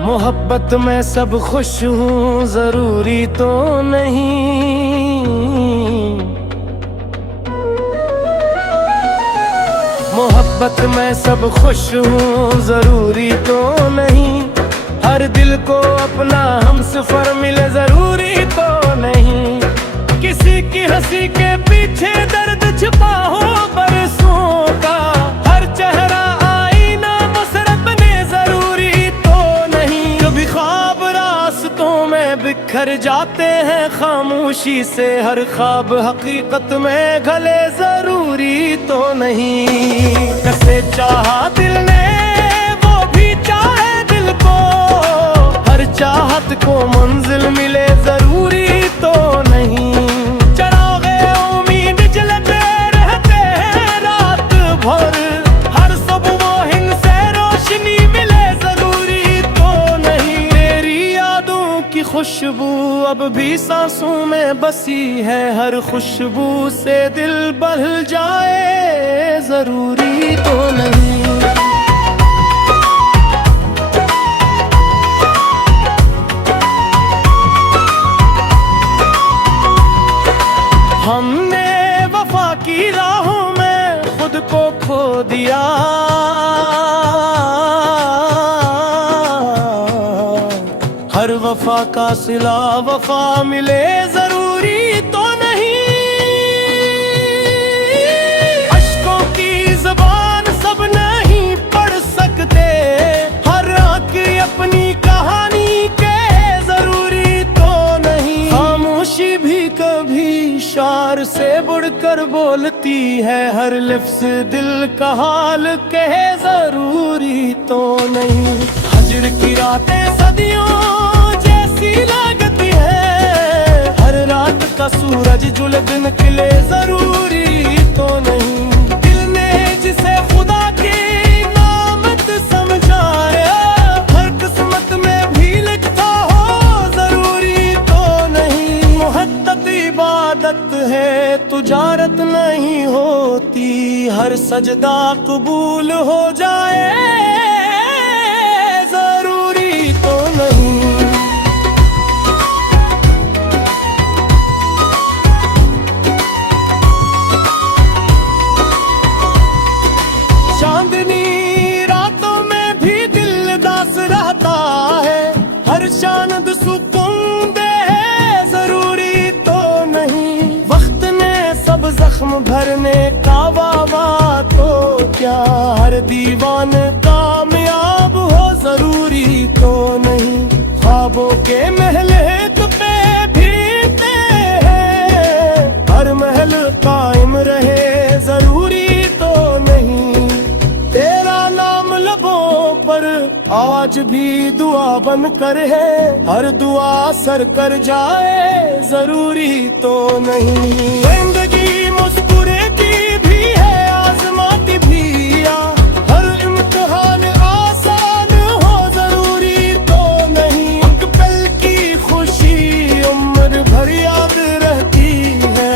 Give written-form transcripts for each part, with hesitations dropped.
मोहब्बत में सब खुश हूँ जरूरी तो नहीं। मोहब्बत में सब खुश हूँ जरूरी तो नहीं। हर दिल को अपना हमसफर मिले जरूरी तो नहीं। किसी की हंसी के पीछे दर्द छिपा हो बरसों का, हर चेहरा आईना मसरत बने जरूरी तो नहीं। कभी ख्वाब रास्तों में बिखर जाते हैं खामोशी से, हर ख्वाब हकीकत में घले जरूरी तो नहीं। कैसे चाहा दिल ने वो भी चाहे दिल को, हर चाहत को मंजिल मिले जरूरी तो नहीं। चरागे उम्मीद जलते रहते हैं रात भर, हर सुबह वो हिंसे रोशनी मिले जरूरी तो नहीं। तेरी यादों की खुशबू अब भी सांसों में बसी है, हर खुशबू से दिल बहल जाए जरूरी तो नहीं। हमने वफा की राहों में खुद को खो दिया, हर वफा का सिला वफा मिले जरूरी तो नहीं। अश्कों की ज़बान सब नहीं पढ़ सकते, हर आँख अपनी कहानी के जरूरी तो नहीं। खामोशी भी कभी शार से बढ़कर बोलती है, हर लफ्ज़ दिल का हाल कहे जरूरी तो नहीं। हजर की रातें सदियों जैसी लगती है, हर रात का सूरज जो दिन खिले जरूरी तो नहीं। दिल ने जिसे खुदा की नामत समझाया, हर किस्मत में भी लिखा हो जरूरी तो नहीं। मोहब्बत इबादत है तुजारत नहीं होती, हर सजदा कबूल हो जाए जरूरी तो नहीं। चांदनी रातों में भी दिल दास रहता है, हर शानद सुकून दे जरूरी तो नहीं। वक्त ने सब जख्म भरने का वादा तो क्या, हर दीवान कामयाब हो जरूरी तो नहीं। ख्वाबों के महल पे भीगते हैं, हर महल कायम रहे जरूरी तो नहीं। तेरा नाम लबों पर आज भी दुआ बन कर है, हर दुआ सर कर जाए जरूरी तो नहीं। जिंदगी मुस्कुराती भी है आजमाती भी, हर इम्तिहान आसान हो जरूरी तो नहीं। एक पल की खुशी उम्र भर याद रहती है,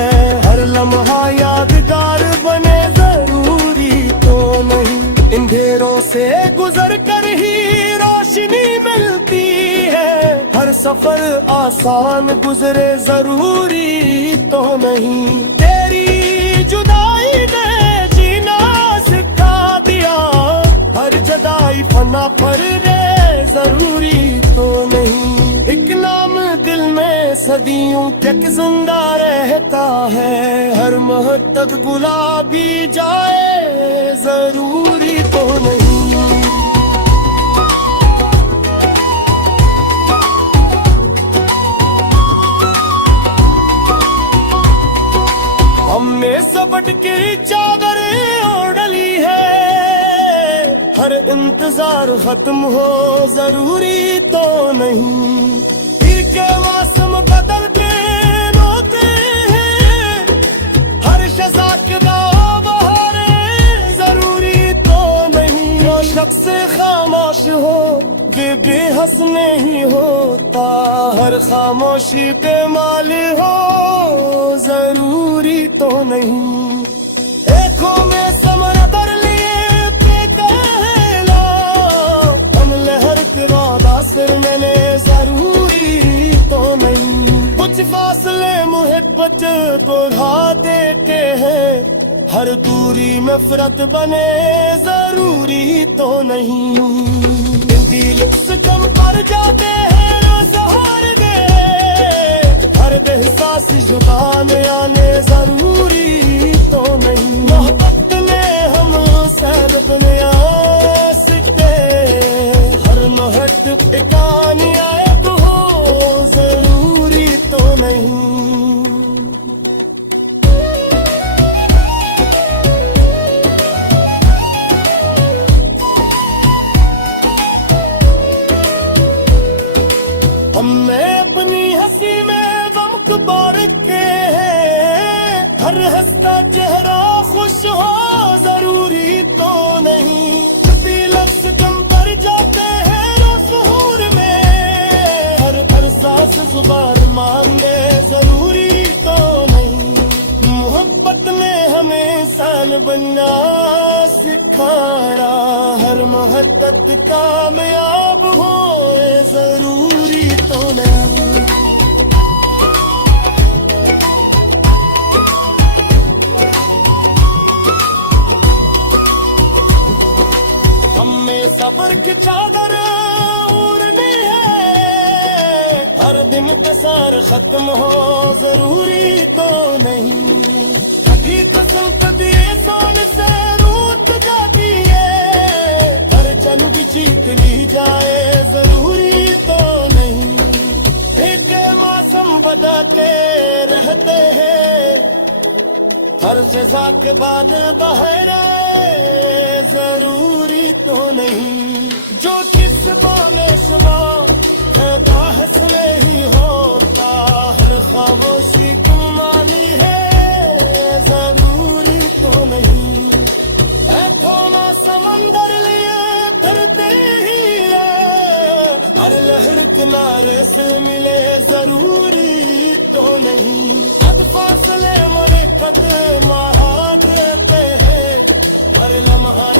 हर लम्हा यादगार बने जरूरी तो नहीं। अंधेरों से गुजर कर ही रोशनी मिलती है, हर सफर आसान गुजरे जरूरी तो नहीं। तेरी जुदाई ने जीना सिखा दिया, हर जदाई फना पर रे जरूरी तो नहीं। एक नाम दिल में सदियों तक जिंदा रहता है, हर महत्तब गुलाबी जाए जरूरी तो नहीं। हमने सबट की चादर ओढ़ ली है, हर इंतजार खत्म हो जरूरी तो नहीं। फिर के मौसम बदलते होते हैं, हर शज़ा के बहारे जरूरी तो नहीं। वो शख्स खामोश हो बेबस नहीं होता, हर खामोशी के माली हो जरूरी तो नहीं। आँखों में समर लिए पे कहला, हम लहर के वादा से मोहब्बत बुढ़ा देते हैं, हर दूरी नफरत बने जरूरी तो नहीं। दिल कम पड़ जाते हैं रोज हार दे, हर बेहसास जुबान आने जरूरी तो नहीं। मोहब्बत ने हम सैद दुनिया सकते, हर महत्व कहानी आए हो जरूरी तो नहीं। हमने अपनी हंसी में गम कुबार के हैं, हर हंसता चेहरा खुश हो जरूरी तो नहीं। कभी लफ्ज कम पड़ जाते हैं रसूर में, हर सांस जुबान मांगे जरूरी तो नहीं। मोहब्बत ने हमें साल बनना सिखाया, हर मोहब्बत कामयाब हो जरूरी तो नहीं। हमें सब्र की चादर ओढ़नी है, हर दिन बेसार खत्म हो जरूरी तो नहीं। कभी कसम कभी सोन से रूठ जाती है, हर चन भी जीत ली जाए जरूरी तो नहीं। एक मौसम बदलते रहते हैं, हर सजा के बाद बहरा जरूरी तो नहीं। जो किस बानेशवा बहस में ही होता, हर खामोशी कमाली है जरूरी तो नहीं। थोड़ा समंदर लिए फिरते ही है, हर लहर किनारे से मिले जरूरी तो नहीं। हद फासले मरे कदम देते हैं, हर लम्हा